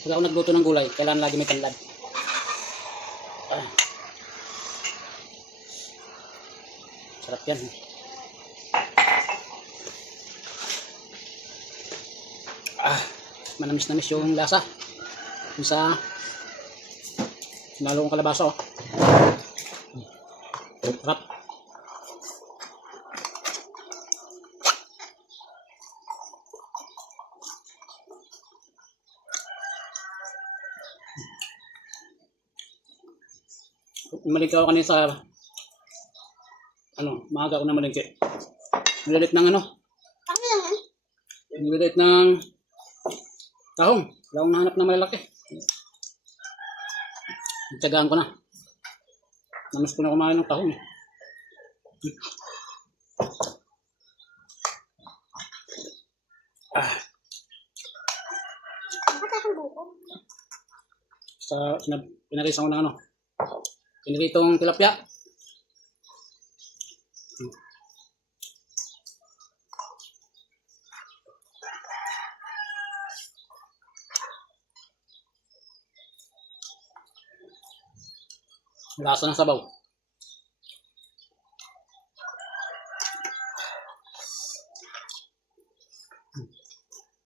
Pag ako nagluto ng gulay, kailangan lagi may tanlad. Ah. Sarap yan. Manamis-namis yung lasa. Yung sa sinalo kong kalabasa, oh. Sarap. Malingke ako kanina sa maaga ako na malingke. Nilalit ng nilalit ng tahong. Wala akong nahanap na malalaki. Tsagaan ko na. Namas ko na kumain ng tahong. Pinarisan ko ng piniritong tilapia. Lasa ng sabaw.